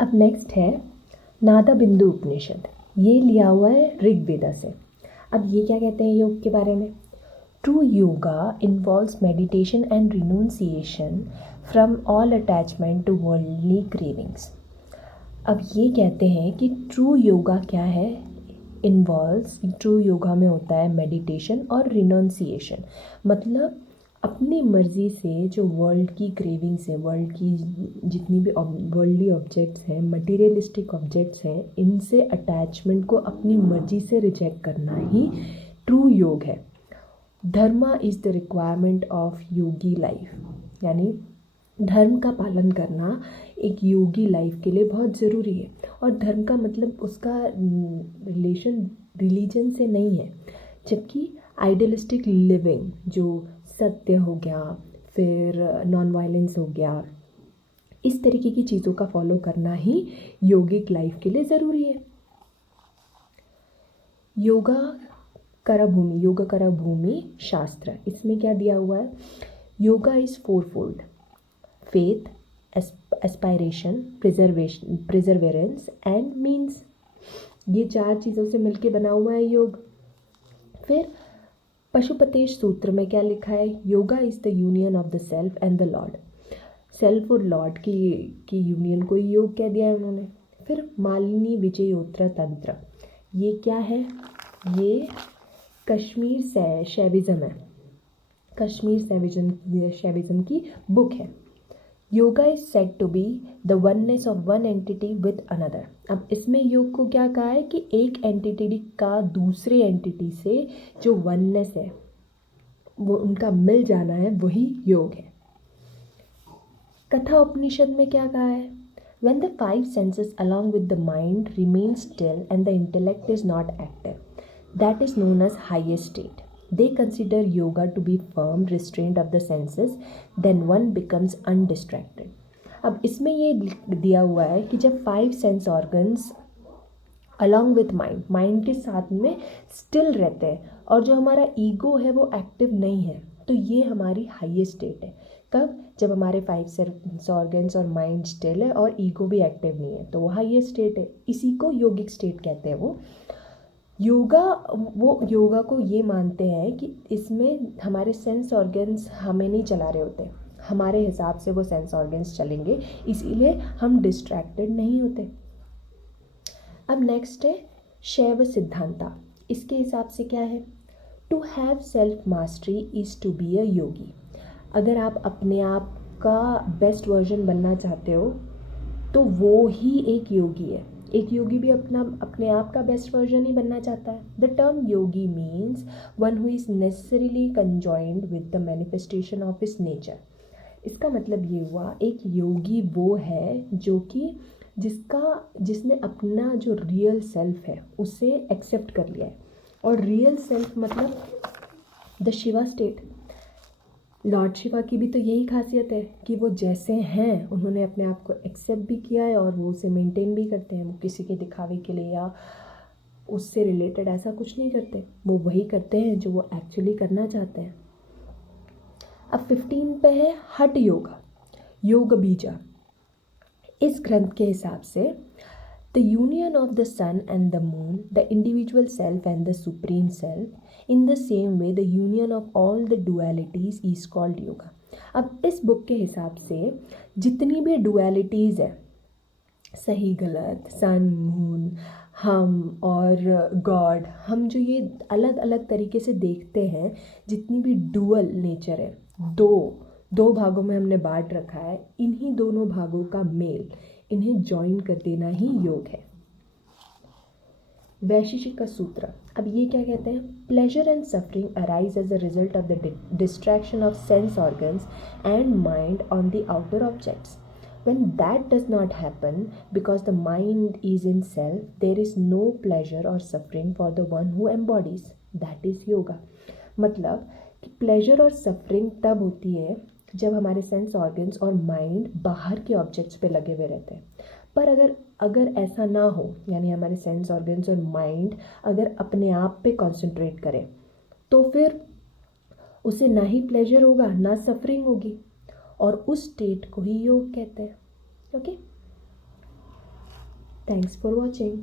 अब नेक्स्ट है नादा बिंदु उपनिषद। ये लिया हुआ है ऋग्वेदा से। अब ये क्या कहते हैं योग के बारे में? True yoga involves meditation and renunciation from all attachment to worldly cravings. अब ये कहते हैं कि ट्रू योगा क्या है? इन्वॉल्व्स, ट्रू योगा में होता है मेडिटेशन और रिनोंसिएशन, मतलब अपनी मर्ज़ी से जो वर्ल्ड की क्रेविंग्स है, वर्ल्ड की जितनी भी वर्ल्डली ऑब्जेक्ट्स हैं, मटेरियलिस्टिक ऑब्जेक्ट्स हैं, इनसे अटैचमेंट को अपनी मर्ज़ी से रिजेक्ट करना ही ट्रू योग है। Dharma is the requirement of yogi life, यानी धर्म का पालन करना एक योगी लाइफ के लिए बहुत ज़रूरी है। और धर्म का मतलब उसका रिलेशन रिलीजन से नहीं है, जबकि आइडियलिस्टिक लिविंग, जो सत्य हो गया, फिर नॉन वायलेंस हो गया, इस तरीके की चीज़ों का फॉलो करना ही योगिक लाइफ के लिए ज़रूरी है। योगा करभूमि शास्त्र, इसमें क्या दिया हुआ है? Yoga is fourfold: faith, aspiration, perseverance and means. ये 4 चीज़ों से मिलके बना हुआ है योग। फिर पशुपतेश सूत्र में क्या लिखा है? Yoga is the union of the self and the Lord. Self और लॉर्ड की यूनियन को ही योग कह दिया है उन्होंने। फिर मालिनी विजयोत्तर तंत्र, ये क्या है? ये कश्मीर से शैविज़म है, कश्मीर शैविज़म की बुक है। Yoga is said to be the oneness of one entity with another. अब इसमें योग को क्या कहा है कि एक एंटिटी का दूसरे एंटिटी से जो वननेस है, वो उनका मिल जाना है, वही योग है। कथा उपनिषद में क्या कहा है? When the 5 senses along with the mind remain still and the intellect is not active, that is known as highest state. They consider yoga to be firm restraint of the senses, then one becomes undistracted. अब इसमें ये दिया हुआ है कि जब 5 sense organs along with mind के साथ में स्टिल रहते हैं और जो हमारा ईगो है वो एक्टिव नहीं है, तो ये हमारी हाईएस्ट स्टेट है। कब? जब हमारे 5 सेंस ऑर्गन्स और माइंड स्टिल है और ईगो भी एक्टिव नहीं है, तो वो हाईएस्ट स्टेट है। इसी को योगिक स्टेट कहते हैं। वो योगा को ये मानते हैं कि इसमें हमारे सेंस ऑर्गन्स हमें नहीं चला रहे होते, हमारे हिसाब से वो सेंस ऑर्गन्स चलेंगे, इसीलिए हम डिस्ट्रैक्टेड नहीं होते। अब नेक्स्ट है शैव सिद्धांता। इसके हिसाब से क्या है? To have self mastery is to be a yogi. अगर आप अपने आप का बेस्ट वर्जन बनना चाहते हो तो वो ही एक योगी है। एक योगी भी अपने आप का बेस्ट वर्जन ही बनना चाहता है। The term yogi means one who is necessarily conjoined with the manifestation of his nature. इसका मतलब ये हुआ, एक योगी वो है जो कि जिसने अपना जो रियल सेल्फ है उसे एक्सेप्ट कर लिया है। और रियल सेल्फ मतलब the Shiva state. Lord Shiva की भी तो यही खासियत है कि वो जैसे हैं उन्होंने अपने आप को एक्सेप्ट भी किया है और वो उसे मेंटेन भी करते हैं। वो किसी के दिखावे के लिए या उससे रिलेटेड ऐसा कुछ नहीं करते, वो वही करते हैं जो वो एक्चुअली करना चाहते हैं। अब 15 पे है हठ योगा, योग बीजा। इस ग्रंथ के हिसाब से the union of the sun and the moon, the individual self and the supreme self, in the same way the union of all the dualities is called yoga. अब इस बुक के हिसाब से जितनी भी डुअलिटीज़ है, सही गलत, सन मून, हम और गॉड, हम जो ये अलग अलग तरीके से देखते हैं, जितनी भी डुअल नेचर है, दो भागों में हमने बांट रखा है, इन्हीं दोनों भागों का मेल, इन्हें जॉइन कर देना ही योग है। वैशेषिक का सूत्र, अब ये क्या कहते हैं? Pleasure and suffering arise as a result of the distraction of sense organs and mind on the outer objects. When that does not happen because the mind is in self, there is no pleasure or suffering for the one who embodies. That is yoga. मतलब कि pleasure और suffering तब होती है जब हमारे sense organs और mind बाहर के ऑब्जेक्ट्स पे लगे हुए रहते हैं। पर अगर ऐसा ना हो, यानी हमारे सेंस ऑर्गन्स और माइंड अगर अपने आप पे कॉन्सेंट्रेट करें, तो फिर उसे ना ही प्लेजर होगा ना सफरिंग होगी, और उस स्टेट को ही योग कहते हैं। ओके। Thanks for watching.